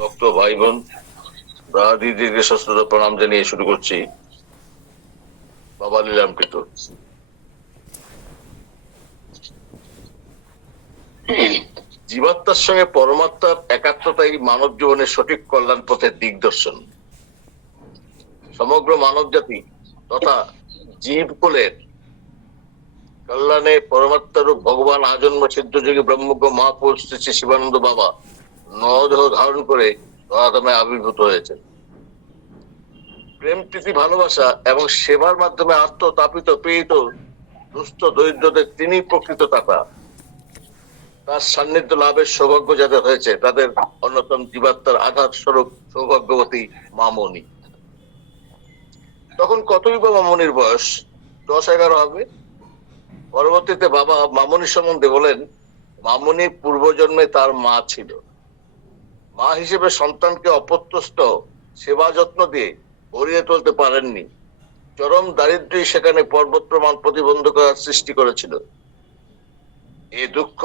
ভক্ত ভাই বোন দিদিকে সশ্রদ্ধ প্রণাম জানিয়ে শুরু করছি বাবা লীলামৃত। জীবাত্মার সঙ্গে পরমাত্মার একাত্মতাই মানব জীবনের সঠিক কল্যাণ পথের দিগদর্শন। সমগ্র মানব জাতি তথা জীবকুলের কল্যাণে পরমাত্মা রূপ ভগবান আজন্ম সিদ্ধযোগী ব্রহ্মজ্ঞ মহাপুরুষ শ্রী শিবানন্দ বাবা নদেহ ধারণ করে ধরাধামে আবির্ভূত হয়েছেন। প্রেম প্রীতি ভালোবাসা এবং সেবার মাধ্যমে আত্মতাপিত পীড়িত দুস্থ দরিদ্রদের তিনি প্রকৃত দাতা। তার সান্নিধ্য লাভের সৌভাগ্য যাদের হয়েছে তাদের অন্যতম জীবাত্মার আঘাত স্বরূপ সৌভাগ্যবতী মামনি। তখন কতই বা মামনির বয়স? 10-11 হবে। পরবর্তীতে বাবা মামনি সম্বন্ধে বলেন, মামনি পূর্বজন্মে তার মা ছিল। মা হিসেবে সন্তানকে অপত্যস্ত সেবা যত্ন দিয়ে ভরিয়ে তুলতে পারেননি। চরম দারিদ্র্যই সেখানে পর্বত প্রমাণ প্রতিবন্ধকতার সৃষ্টি করেছিল। এই দুঃখ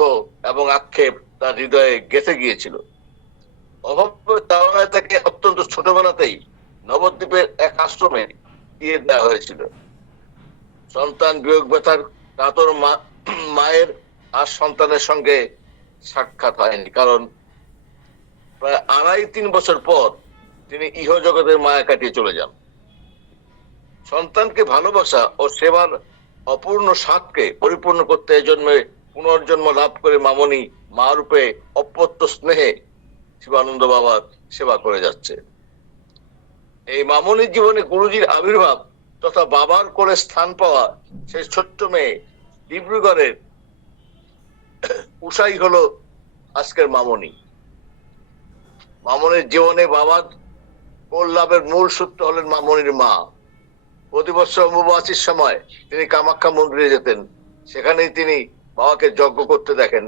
এবং আক্ষেপ তার হৃদয়ে গেঁথে গিয়েছিল। অভাবের তাড়নায় তাকে অত্যন্ত ছোটবেলাতেই নবদ্বীপের এক আশ্রমে দিয়ে দেওয়া হয়েছিল। সন্তান বিয়োগ ব্যথার কাতর মায়ের আর সন্তানের সঙ্গে সাক্ষাৎ হয়নি, কারণ প্রায় 2.5-3 বছর পর তিনি ইহজগতের মায়া কাটিয়ে চলে যান। সন্তানকে ভালোবাসা ও সেবার অপূর্ণ স্বাদকে পরিপূর্ণ করতে জন্মে পুনর্জন্ম লাভ করে মামনি মা রূপে অপত্য স্নেহে শিবানন্দ বাবার সেবা করে যাচ্ছে। এই মামনির জীবনে গুরুজির আবির্ভাব তথা বাবার কোলে স্থান পাওয়া সেই ছোট্ট মেয়ে ডিব্রুগড়ের উষাই হলো আজকের মামনি। মামনির জীবনে বাবার কোল লাভের মূল সূত্র হলেন মামনির মা। প্রতি বছর অম্বুবাচীর সময় তিনি কামাখ্যা মন্দিরে যেতেন। সেখানেই তিনি বাবাকে যজ্ঞ করতে দেখেন।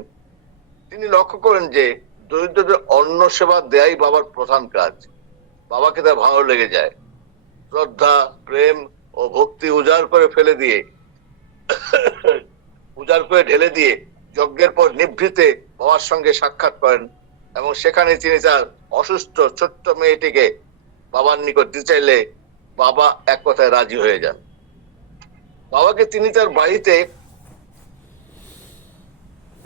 তিনি লক্ষ্য করেন যে দরিদ্রদের অন্ন সেবা দেয়াই বাবার প্রধান কাজ। বাবাকে তা ভালো লেগে যায়। শ্রদ্ধা, প্রেম ও ভক্তি উজাড় করে ঢেলে দিয়ে যজ্ঞের পর নিভৃতে বাবার সঙ্গে সাক্ষাৎ করেন এবং সেখানে তিনি তার অসুস্থ ছোট্ট মেয়েটিকে বাবার নিকট দিতে চাইলে বাবা এক কথায় রাজি হয়ে যান। বাবাকে তিনি তার বাড়িতে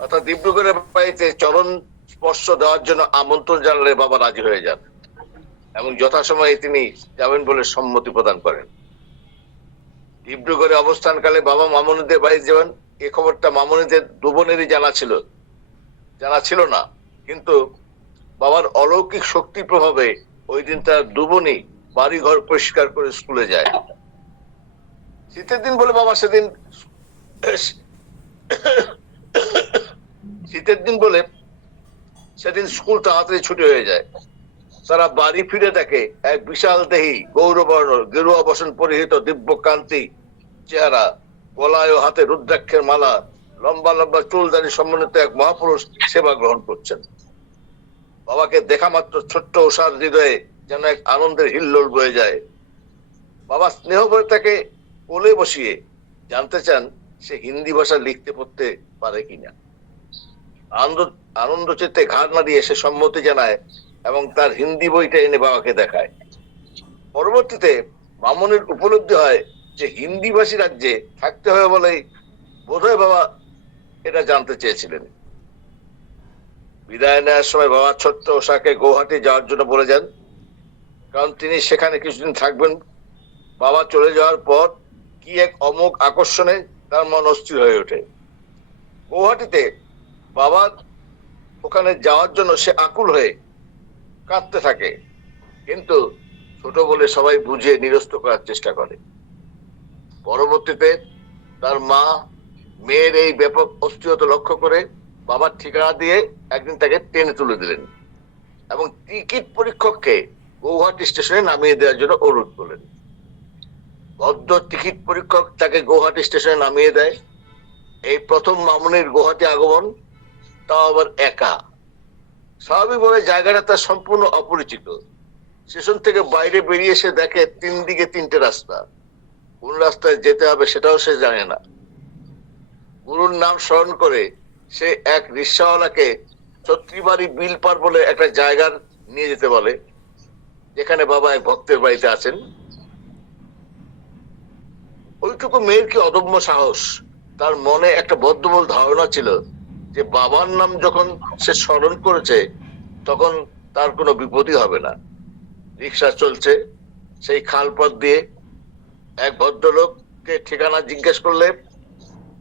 অর্থাৎ ডিব্রুগড়ের বাড়িতে চরণ স্পর্শ দেওয়ার জন্য আমন্ত্রণ জানালে বাবা রাজি হয়ে যান এবং যথাসময়ে তিনি যাবেন বলে সম্মতি প্রদান করেন। ডিব্রুগড়ে অবস্থানকালে বাবা মামনিদের বাড়ি যাবেন, এই খবরটা মামনিদের দুবোনেরই জানা ছিল না, কিন্তু বাবার অলৌকিক শক্তির প্রভাবে ওই দিন তার দুবোনই বাড়ি ঘর পরিষ্কার করে স্কুলে যায়। শীতের দিন বলে বাবা সেদিন স্কুল তাড়াতাড়ি ছুটি হয়ে যায়। তারা বাড়ি ফিরে দেখে এক বিশাল দেহী গৌরবর্ণ গেরুয়া বসন পরিহিত দিব্যকান্তি চেহারা, গলায় ও হাতে রুদ্রাক্ষের মালা, লম্বা লম্বা চুলদারি সম্মানিত এক মহাপুরুষ সেবা গ্রহণ করছেন। বাবাকে দেখা মাত্র ছোট্ট উষার হৃদয়ে যেন এক আনন্দের হিল্লোল বয়ে যায়। বাবা স্নেহ করে তাকে কোলে বসিয়ে জানতে চান সে হিন্দি ভাষা লিখতে পড়তে পারে কিনা। আনন্দ চিত্তে ঘাড় নাড়িয়ে সে সম্মতি জানায় এবং তার হিন্দি বইটা এনে বাবাকে দেখায়। পরবর্তীতে মামনির উপলব্ধি হয় যে হিন্দি ভাষী রাজ্যে থাকতে হবে বলেই বোধহয় বাবা এটা জানতে চেয়েছিলেন। বিদায় নেওয়ার সময় বাবা ছোট্ট উষাকে গৌহাটি যাওয়ার জন্য বলে যান, কারণ তিনি সেখানে কিছুদিন থাকবেন। বাবা চলে যাওয়ার পর কি এক অমোঘ আকর্ষণে তার মন অস্থির হয়ে ওঠে। গৌহাটিতে বাবার ওখানে যাওয়ার জন্য সে আকুল হয়ে কাঁদতে থাকে, কিন্তু ছোট বলে সবাই বুঝিয়ে নিরস্ত করার চেষ্টা করে। পরবর্তীতে তার মা মেয়ের এই ব্যাপক অস্থিরতা লক্ষ্য করে বাবার ঠিকানা দিয়ে একদিন তাকে ট্রেনে তুলে দিলেন এবং টিকিট পরীক্ষককে গৌহাটি স্টেশনে নামিয়ে দেওয়ার জন্য অনুরোধ করলেন। বদ্ধ টিকিট পরীক্ষক তাকে গৌহাটি স্টেশনে নামিয়ে দেয়। এই প্রথম মামনির গৌহাটি আগমন, তাও আবার একা। স্বাভাবিকভাবে জায়গাটা তার সম্পূর্ণ অপরিচিত। স্টেশন থেকে বাইরে বেরিয়ে সে দেখে 3 দিকে 3টে রাস্তা। কোন রাস্তায় যেতে হবে সেটাও সে জানে না। গুরুর নাম স্মরণ করে সে এক রিক্সাওয়ালাকে ছত্রিবাড়ি বিলপার বলে একটা জায়গার নিয়ে যেতে বলে, যেখানে বাবা এক ভক্তের বাড়িতে আছেন। ওইটুকু মেয়ের কি অদম্য সাহস! তার মনে একটা বদ্ধমূল ধারণা ছিল যে বাবার নাম যখন সে স্মরণ করেছে তখন তার কোনো বিপদই হবে না। রিক্সা চলছে, সেই খালপথ দিয়ে এক ভদ্রলোককে ঠিকানা জিজ্ঞেস করলে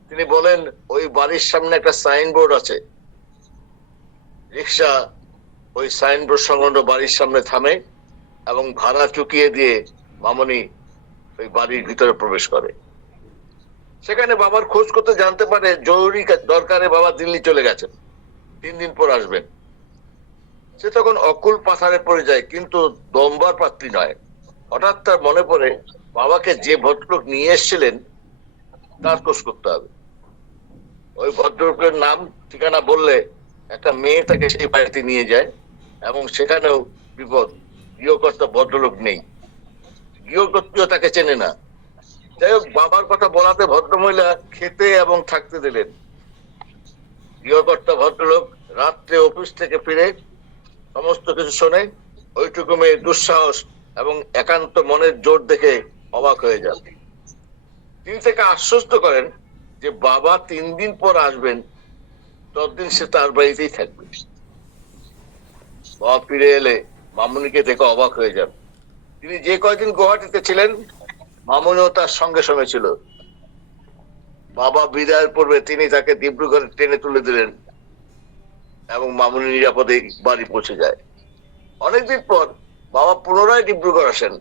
তিনি বলেন ওই বাড়ির সামনে একটা সাইনবোর্ড আছে। রিক্সা ওই সাইনবোর্ড সংলগ্ন বাড়ির সামনে থামে এবং ভাড়া চুকিয়ে দিয়ে মামনি ওই বাড়ির ভিতরে প্রবেশ করে। সেখানে বাবার খোঁজ করতে জানতে পারে জরুরি দরকারে বাবা দিল্লি চলে গেছেন, 3 দিন পর আসবেন। সে তখন অকুল পাথারে পড়ে যায়, কিন্তু দমবার পাত্রী নয়। হঠাৎ তার মনে পড়ে বাবাকে যে ভদ্রলোক নিয়ে এসেছিলেন তার খোঁজ করতে হবে। ওই ভদ্রলোকের নাম ঠিকানা বললে একটা মেয়ে তাকে সেই বাড়িতে নিয়ে যায়, এবং সেখানেও বিপদ, গৃহকর্তা ভদ্রলোক নেই, গৃহকর্ত্রীও তাকে চেনে না। যাই হোক, বাবার কথা বলাতে ভদ্রমহিলা খেতে এবং থাকতে দিলেন। গৃহকর্তা ভদ্রলোক রাত্রে অফিস থেকে ফিরে সমস্ত কিছু শোনে। ওইটুকু মেয়ে দুঃসাহস এবং একান্ত মনের জোর দেখে অবাক হয়ে যান। তিনি তাকে আশ্বস্ত করেন যে বাবা 3 দিন পর আসবেন, ততদিন সে তার বাড়িতেই থাকবে। বাবা ফিরে এলে মামুনিকে দেখে অবাক হয়ে যান। তিনি যে কয়দিন গুয়াহাটিতে ছিলেন মামুনিও তার সঙ্গে সঙ্গে ছিল। বাবা বিদায়ের পূর্বে তিনি তাকে ডিব্রুগড়ে ট্রেনে তুলে দিলেন এবং মামুনি নিরাপদে বাড়ি পৌঁছে যায়। অনেকদিন পর বাবা পুনরায় ডিব্রুগড় আসেন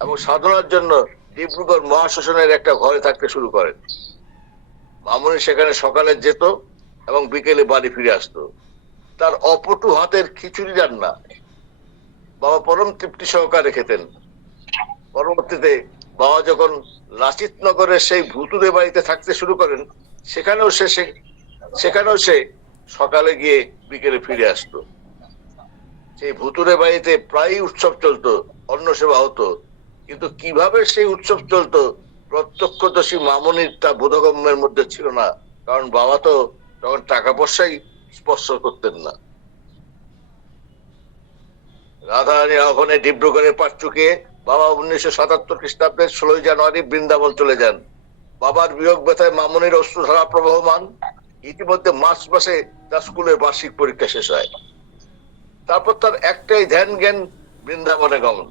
এবং সাধনার জন্য ডিব্রুগড় মহাশ্মশানের একটা ঘরে থাকতে শুরু করেন। মামুনি সেখানে সকালে যেত এবং বিকেলে বাড়ি ফিরে আসতো। তার অপটু হাতের খিচুড়ি রান্না বাবা পরম তৃপ্তি সহকারে খেতেন। পরবর্তীতে বাবা যখন লাচিত নগরের সেই ভুতুরে বাড়িতে থাকতে শুরু করেন, সেখানেও সে সকালে গিয়ে বিকেলে ফিরে আসতো। সেই ভুতুরে বাড়িতে প্রায়ই উৎসব চলতো, অন্ন সেবা হতো, কিন্তু কিভাবে সেই উৎসব চলতো প্রত্যক্ষদর্শী মামুনির তা বোধগম্যের মধ্যে ছিল না, কারণ বাবা তো তখন টাকা পয়সাই স্পর্শ করতেন না। রাধারানী ওখানে ডিব্রুগড়ের পাট চুকিয়ে বাবা 1977 খ্রিস্টাব্দের 16 জানুয়ারি বৃন্দাবন চলে যান। বাবার বিয়োগ ব্যথায় মামুনির অশ্রুধারা প্রবহমান। ইতিমধ্যে মার্চ মাসে তার স্কুলের বার্ষিক পরীক্ষা শেষ হয়। তারপর তার একটাই ধ্যান জ্ঞান বৃন্দাবনে গমন।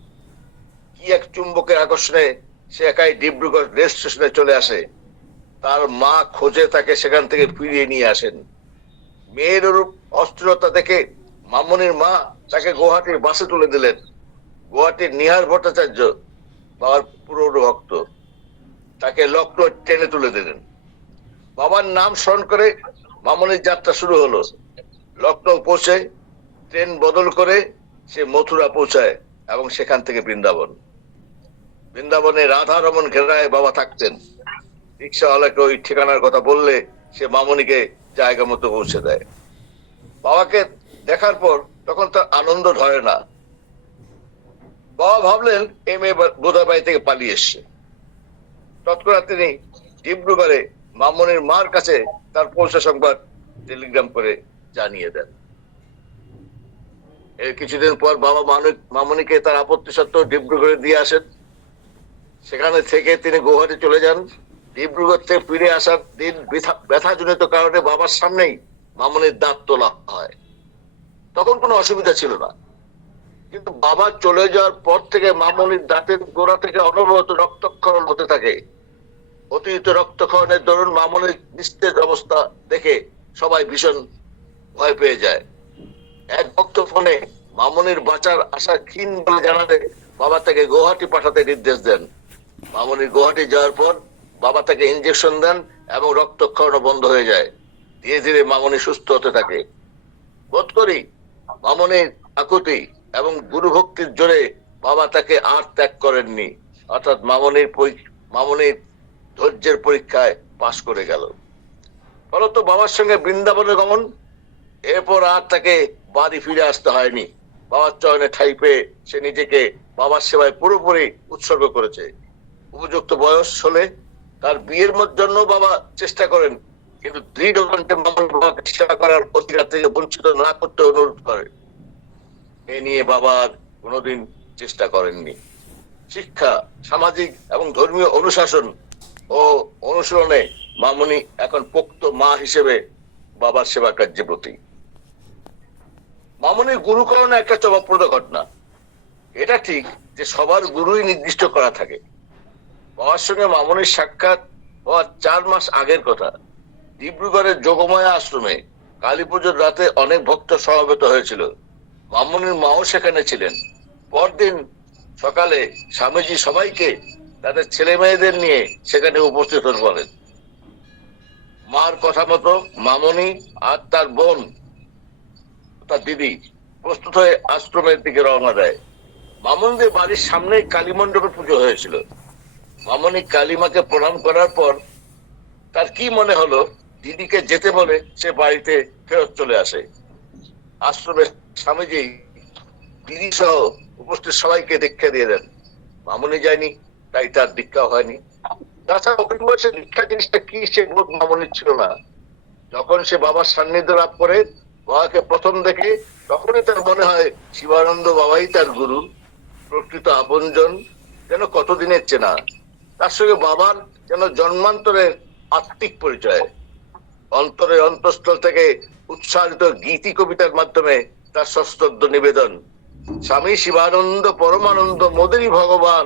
কি এক চুম্বকের আকর্ষণে সে একাই ডিব্রুগড় রেল স্টেশনে চলে আসে। তার মা খোঁজে তাকে সেখান থেকে ফিরিয়ে নিয়ে আসেন। মেয়ের ওরূপ অস্থিরতা দেখে মামুনির মা তাকে গুয়াহাটির বাসে তুলে দিলেন। গুয়াহাটির নিহার ভট্টাচার্য বাবার পুরনো ভক্ত, তাকে লখনৌ ট্রেনে তুলে দিলেন। বাবার নাম স্মরণ করে মামুনির যাত্রা শুরু হলো। লখনৌ পৌঁছে ট্রেন বদল করে সে মথুরা পৌঁছায় এবং সেখান থেকে বৃন্দাবন। বৃন্দাবনে রাধা রমন ঘেরায় বাবা থাকতেন। রিক্সাওয়ালাকে ওই ঠিকানার কথা বললে সে মামুনিকে জায়গা মতো পৌঁছে দেয়। বাবাকে দেখার পর তখন তার আনন্দ ধরে না। বাবা ভাবলেন এই মেয়ে বোধহয় বাড়ি থেকে পালিয়ে এসছে। তৎক্ষণাৎ তিনি ডিব্রুগড়ে মামুনির মার কাছে তার পৌঁছা সংবাদ টেলিগ্রাম করে জানিয়ে দেন। এর কিছুদিন পর বাবা মামুনিকে তার আপত্তি সত্ত্বেও ডিব্রুগড়ে দিয়ে আসেন। সেখানে থেকে তিনি গুয়াহাটি চলে যান। ডিব্রুগড় থেকে ফিরে আসার দিন ব্যথাজনিত কারণে বাবার সামনেই মামুনির দাঁত তোলা হয়। তখন কোনো অসুবিধা ছিল না, কিন্তু বাবা চলে যাওয়ার পর থেকে মামুনির দাঁতের গোড়া থেকে অনবরত রক্তক্ষরণ হতে থাকে। অতিরিক্ত রক্তক্ষরণের দরুন মামুনির নিস্তেজ অবস্থা দেখে সবাই ভীষণ ভয় পেয়ে যায়। এক ভক্ত ফোনে মামুনির বাঁচার আশা ক্ষীণ বলে জানালে বাবা তাকে গুয়াহাটি পাঠাতে নির্দেশ দেন। মামুনি গুয়াহাটি যাওয়ার পর বাবা তাকে ইঞ্জেকশন দেন এবং রক্তক্ষরণ বন্ধ হয়ে যায়। ধীরে ধীরে মামুনি সুস্থ হতে থাকে। বোধ করি মামুনির আকুতি এবং গুরু ভক্তির জোরে বাবা তাকে আর ত্যাগ করেননি, অর্থাৎ মামুনির ধৈর্যের পরীক্ষায় পাশ করে গেল। ফলত বাবার সঙ্গে বৃন্দাবনে গমন। এরপর আর তাকে বাড়ি ফিরে আসতে হয়নি। বাবার চরণে ঠাঁই পেয়ে সে নিজেকে বাবার সেবায় পুরোপুরি উৎসর্গ করেছে। উপযুক্ত বয়স হলে তার বিয়ের জন্য বাবা চেষ্টা করেন, কিন্তু দৃঢ় কণ্ঠে মামুনি বাবাকে সেবা করার অধিকার থেকে বঞ্চিত না করতে অনুরোধ করে। এ নিয়ে বাবার কোনোদিন চেষ্টা করেননি। শিক্ষা, সামাজিক এবং ধর্মীয় অনুশাসন ও অনুশীলনে মামুনি এখন পোক্ত মা হিসেবে বাবার সেবা কার্যে ব্রতী। মামুনির গুরুকরণ একটা চমকপ্রদ ঘটনা। এটা ঠিক যে সবার গুরুই নির্দিষ্ট করা থাকে। বাবার সঙ্গে মামুনির সাক্ষাৎ হওয়ার 4 মাস আগের কথা। ডিব্রুগড়ের যোগমায়া আশ্রমে কালী পুজোর রাতে অনেক ভক্ত সমবেত হয়েছিল। মামুনির মাও সেখানে ছিলেন। পরদিন সকালে স্বামীজি সবাইকে তাদের ছেলে মেয়েদের নিয়ে সেখানে উপস্থিত হতে বলেন। মার কথা মতো মামুনি আর তার বোন, তার দিদি প্রস্তুত হয়ে আশ্রমের দিকে রওনা দেয়। মামুনিদের বাড়ির সামনে কালী মণ্ডপে পুজো হয়েছিল। মামুনি কালীমাকে প্রণাম করার পর তার কি মনে হলো, দিদিকে যেতে বলে সে বাড়িতে ফেরত চলে আসে। আশ্রমের স্বামীজি দিদি সহ উপস্থিত সবাইকে দীক্ষা দিয়ে দেন। মামুনি যায়নি, তাই তার দীক্ষা হয়নি। তাছাড়া ওই বয়সে দীক্ষা জিনিসটা কি সে বোধ মামুনির ছিল না। যখন সে বাবার সান্নিধ্য লাভ করে, বাবাকে প্রথম দেখে, তখনই তার মনে হয় শিবানন্দ বাবাই তার গুরু, প্রকৃত আপনজন, যেন কতদিনের চেনা। তার সঙ্গে বাবার যেন জন্মান্তরের আত্মিক পরিচয়। অন্তরের অন্তঃস্থল থেকে উৎসারিত গীতি কবিতার মাধ্যমে তার সশ্রদ্ধ নিবেদন, স্বামী শিবানন্দ পরমানন্দ মোদেরই ভগবান,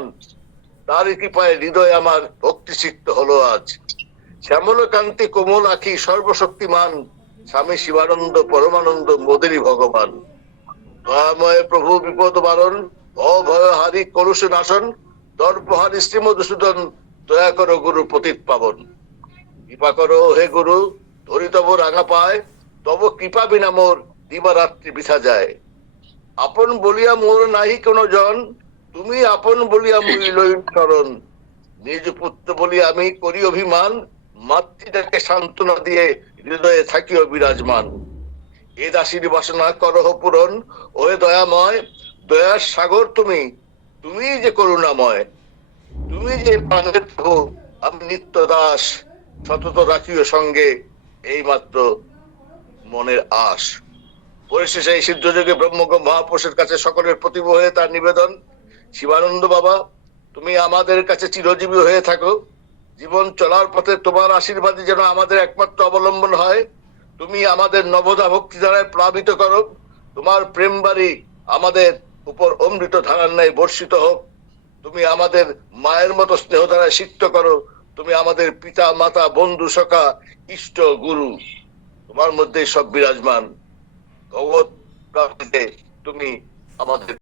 তার কৃপায় হৃদয় আমার ভক্তিসিক্ত হলো আজ। শ্যামলকান্তি কোমল আখি সর্বশক্তিমান, স্বামী শিবানন্দ পরমানন্দ মোদেরই ভগবান। দয়াময় প্রভু বিপদ বারণ, অভয় হারি কলুষ নাশন, দর্পহারি শ্রীমধুসূদন, দয়া করো গুরু পতিত পাবন। কৃপা করো হে গুরু, ধরি তব রাঙা পায়, তব কৃপা বিনা মোর দিবারাত্রি বৃথা যায়। আপন বলিয়া মোর নাহি কোনো জন, তুমি আপন বলিয়া মুই লই শরণ। নিজ পুত্র বলি আমি করি অভিমান, মাতৃটাকে সান্ত্বনা দিয়ে হৃদয়ে থাকিও বিরাজমান। এ দাসীর বাসনা করহ পূরণ, ওহে দয়াময়, দয়ার সাগর তুমি, তুমি যে করুণাময়। তুমি যে প্রাণের প্রভু, আমি নিত্য দাস, সতত রাখিও সঙ্গে এই মাত্র মনের আশ। পরিশেষে এই সিদ্ধযোগে ব্রহ্মজ্ঞ মহাপুরুষের কাছে সকলের প্রতিভ হয়ে তার নিবেদন, শিবানন্দ বাবা, তুমি আমাদের কাছে চিরজীবী হয়ে থাকো। জীবন চলার পথে তোমার আশীর্বাদই যেন আমাদের একমাত্র অবলম্বন হয়। তুমি আমাদের নবদা ভক্তি দ্বারায় প্লাবিত করো। তোমার প্রেম বাড়ি আমাদের উপর অমৃত ধারার ন্যায় বর্ষিত হোক। তুমি আমাদের মায়ের মতো স্নেহ দ্বারায় সিক্ত করো। তুমি আমাদের পিতা মাতা বন্ধু সখা ইষ্ট গুরু, তোমার মধ্যে সব বিরাজমান। ভগবত প্রাপ্তিতে তুমি আমাদের